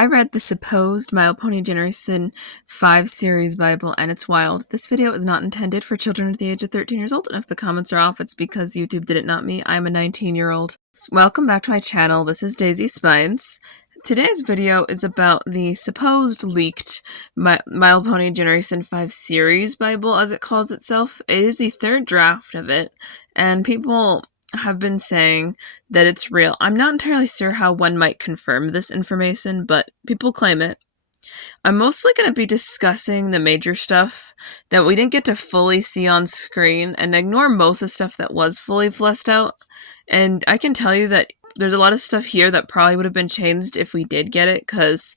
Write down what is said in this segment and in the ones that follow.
I read the supposed My Pony Generation 5 Series Bible, and it's wild. This video is not intended for children at the age of 13 years old, and if the comments are off, it's because YouTube did it, not me. I'm a 19-year-old. Welcome back to my channel. This is Daisy Spines. Today's video is about the supposed leaked My Pony Generation 5 Series Bible, as it calls itself. It is the third draft of it, and people have been saying that it's real. I'm not entirely sure how one might confirm this information, but people claim it. I'm mostly going to be discussing the major stuff that we didn't get to fully see on screen and ignore most of the stuff that was fully fleshed out. And I can tell you that there's a lot of stuff here that probably would have been changed if we did get it, because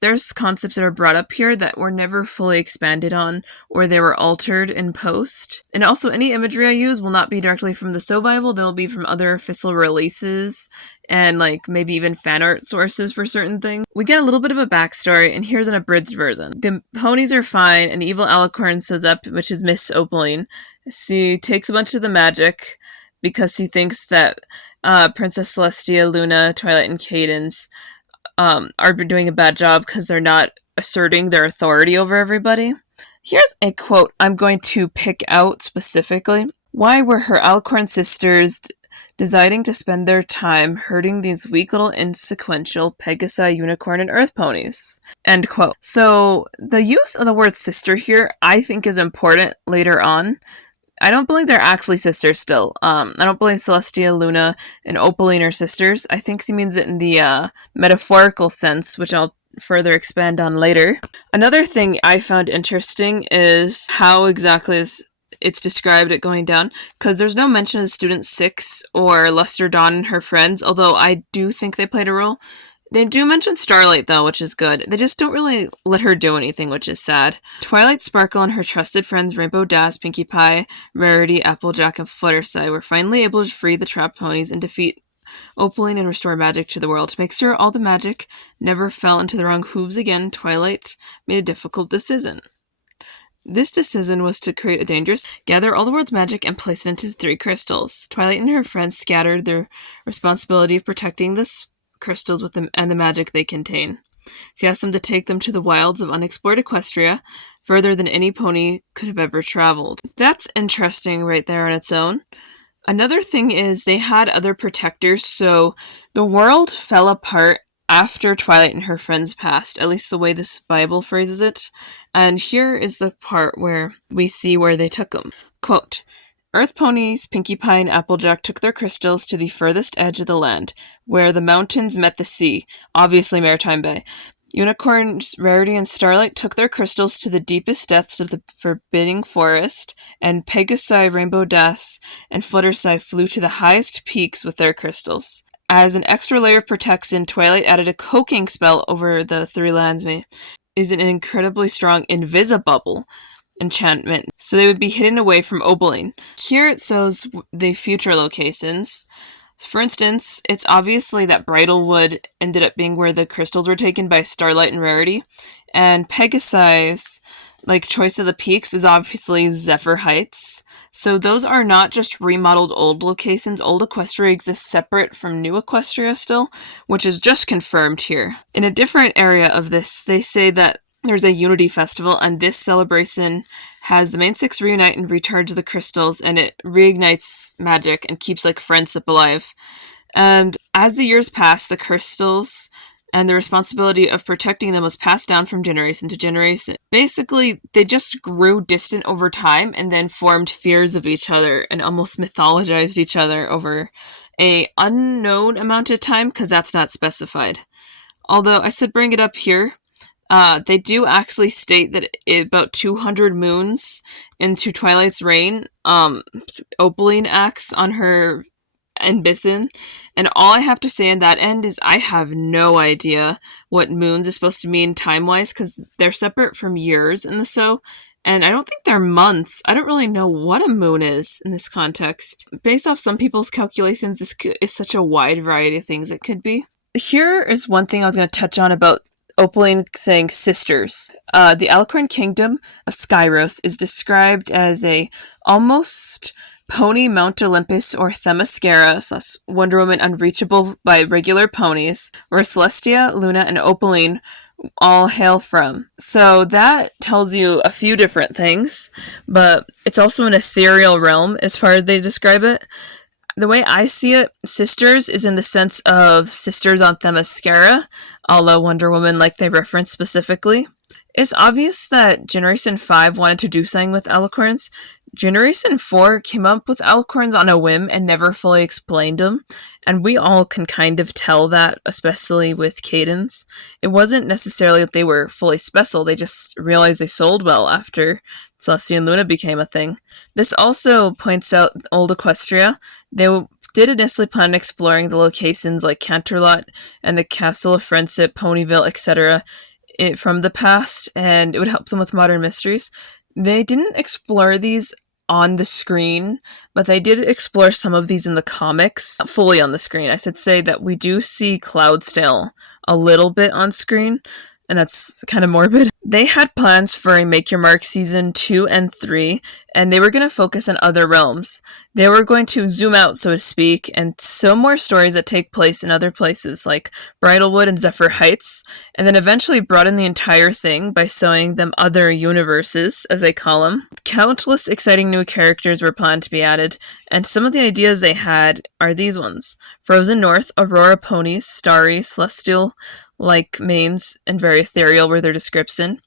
there's concepts that are brought up here that were never fully expanded on, or they were altered in post. And also, any imagery I use will not be directly from the So Bible, they'll be from other official releases, and maybe even fan art sources for certain things. We get a little bit of a backstory, and here's an abridged version. The ponies are fine, and evil Alicorn shows up, which is Miss Opaline. She takes a bunch of the magic, because he thinks that Princess Celestia, Luna, Twilight, and Cadence are doing a bad job because they're not asserting their authority over everybody. Here's a quote I'm going to pick out specifically. Why were her Alicorn sisters deciding to spend their time hurting these weak little insequential Pegasi, Unicorn, and Earth ponies? End quote. So the use of the word sister here I think is important later on. I don't believe they're actually sisters still. I don't believe Celestia, Luna, and Opaline are sisters. I think she means it in the metaphorical sense, which I'll further expand on later. Another thing I found interesting is how exactly it's described it going down, because there's no mention of Student 6 or Luster Dawn and her friends, although I do think they played a role. They do mention Starlight, though, which is good. They just don't really let her do anything, which is sad. Twilight Sparkle and her trusted friends Rainbow Dash, Pinkie Pie, Rarity, Applejack, and Fluttershy were finally able to free the trapped ponies and defeat Opaline and restore magic to the world. To make sure all the magic never fell into the wrong hooves again, Twilight made a difficult decision. This decision was to create a dangerous, gather all the world's magic and place it into 3 crystals. Twilight and her friends scattered their responsibility of protecting this crystals with them and the magic they contain. She asked them to take them to the wilds of unexplored Equestria, further than any pony could have ever traveled. That's interesting right there on its own. Another thing is they had other protectors, so the world fell apart after Twilight and her friends passed, at least the way this Bible phrases it. And here is the part where we see where they took them. Quote, Earth ponies, Pinkie Pie, and Applejack took their crystals to the furthest edge of the land, where the mountains met the sea, obviously Maritime Bay. Unicorns, Rarity, and Starlight took their crystals to the deepest depths of the forbidding forest, and Pegasi, Rainbow Dash, and Fluttershy flew to the highest peaks with their crystals. As an extra layer of protection, Twilight added a cloaking spell over the 3 lands. Is an incredibly strong Invisibubble enchantment, so they would be hidden away from Opaline. Here it shows the future locations. For instance, it's obviously that Bridalwood ended up being where the crystals were taken by Starlight and Rarity, and Pegasi's choice of the peaks is obviously Zephyr Heights. So those are not just remodeled old locations. Old Equestria exists separate from new Equestria still, which is just confirmed here. In a different area of this, they say that there's a Unity Festival, and this celebration has the main 6 reunite and recharge the crystals, and it reignites magic and keeps friendship alive. And as the years pass, the crystals and the responsibility of protecting them was passed down from generation to generation. Basically, they just grew distant over time and then formed fears of each other and almost mythologized each other over an unknown amount of time, because that's not specified. Although I should bring it up here, they do actually state that about 200 moons into Twilight's reign, Opaline acts on her ambition, and all I have to say on that end is I have no idea what moons is supposed to mean time-wise, because they're separate from years in the So, and I don't think they're months. I don't really know what a moon is in this context. Based off some people's calculations, this is such a wide variety of things it could be. Here is one thing I was going to touch on about Opaline saying sisters. The Alicorn Kingdom of Skyros is described as a almost Pony Mount Olympus or Themyscira / Wonder Woman Unreachable by regular ponies, where Celestia, Luna, and Opaline all hail from. So that tells you a few different things, but it's also an ethereal realm as far as they describe it. The way I see it, sisters is in the sense of sisters on Themyscira, although Wonder Woman, like they reference specifically. It's obvious that Generation 5 wanted to do something with alicorns. Generation 4 came up with alicorns on a whim and never fully explained them, and we all can kind of tell that, especially with Cadence. It wasn't necessarily that they were fully special, they just realized they sold well after Celestia and Luna became a thing. This also points out old Equestria. They did initially plan on exploring the locations like Canterlot and the Castle of Friendship, Ponyville, etc. From the past, and it would help them with modern mysteries. They didn't explore these on the screen, but they did explore some of these in the comics, not fully on the screen. I should say that we do see Cloudsdale a little bit on screen, and that's kind of morbid. They had plans for a Make Your Mark Season 2 and 3, and they were going to focus on other realms. They were going to zoom out, so to speak, and show more stories that take place in other places, like Bridalwood and Zephyr Heights, and then eventually broaden the entire thing by showing them other universes, as they call them. Countless exciting new characters were planned to be added, and some of the ideas they had are these ones. Frozen North, Aurora Ponies, Starry, Celestial, like mains, and very ethereal were their description.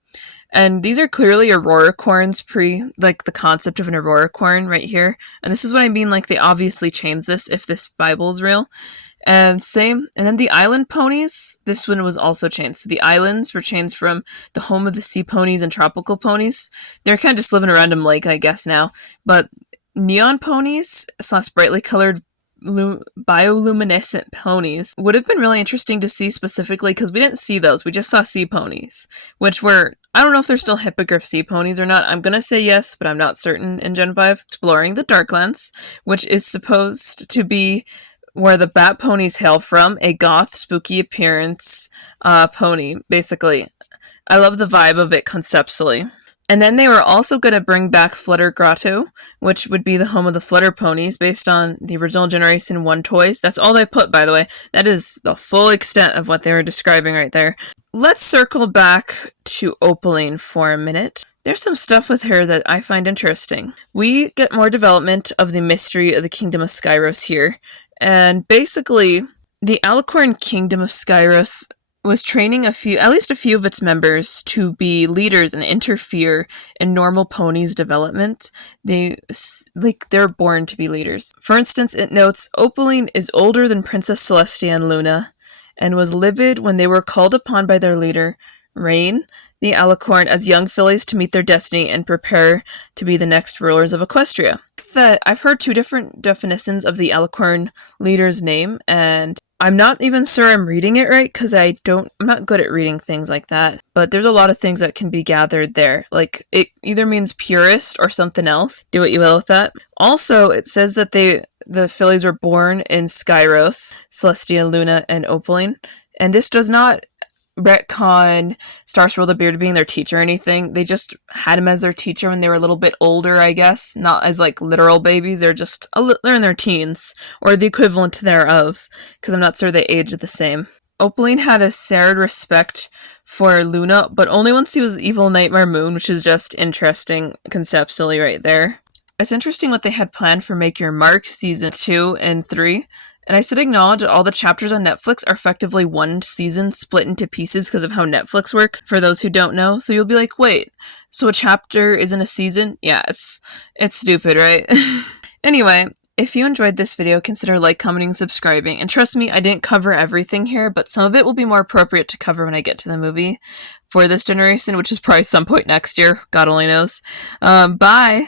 And these are clearly Aurora Corns like the concept of an Aurora Corn right here. And this is what I mean, like they obviously changed this if this Bible is real. And then the island ponies, this one was also changed. So the islands were changed from the home of the sea ponies and tropical ponies. They're kind of just living a random lake, I guess, now. But neon ponies / brightly colored bioluminescent ponies would have been really interesting to see specifically because we didn't see those. We just saw sea ponies, which were, I don't know if they're still hippogriff sea ponies or not. I'm gonna say yes, but I'm not certain in Gen 5. Exploring the Darklands, which is supposed to be where the Bat Ponies hail from, a goth, spooky appearance pony, basically. I love the vibe of it conceptually. And then they were also going to bring back Flutter Gru, which would be the home of the Flutter Ponies based on the original Generation 1 toys. That's all they put, by the way. That is the full extent of what they were describing right there. Let's circle back to Opaline for a minute. There's some stuff with her that I find interesting. We get more development of the mystery of the Kingdom of Skyros here. And basically, the Alicorn Kingdom of Skyros was training at least a few of its members to be leaders and interfere in normal ponies' development. They're born to be leaders. For instance, it notes, Opaline is older than Princess Celestia and Luna, and was livid when they were called upon by their leader, Rain, the Alicorn, as young fillies to meet their destiny and prepare to be the next rulers of Equestria. I've heard two different definitions of the Alicorn leader's name, and I'm not even sure I'm reading it right because I'm not good at reading things like that, but there's a lot of things that can be gathered there. Like, it either means purist or something else. Do what you will with that. Also, it says that the fillies were born in Skyros, Celestia, Luna, and Opaline, and this does not retcon Star Swirl the Beard being their teacher or anything. They just had him as their teacher when they were a little bit older, I guess. Not as, like, literal babies. They're just, they're in their teens, or the equivalent thereof, because I'm not sure they aged the same. Opaline had a shared respect for Luna, but only once he was Evil Nightmare Moon, which is just interesting conceptually right there. It's interesting what they had planned for Make Your Mark Season 2 and 3. And I should acknowledge that all the chapters on Netflix are effectively one season split into pieces because of how Netflix works, for those who don't know. So you'll be like, wait, so a chapter isn't a season? Yeah, it's stupid, right? Anyway, if you enjoyed this video, consider commenting, and subscribing. And trust me, I didn't cover everything here, but some of it will be more appropriate to cover when I get to the movie for this generation, which is probably some point next year. God only knows. Bye!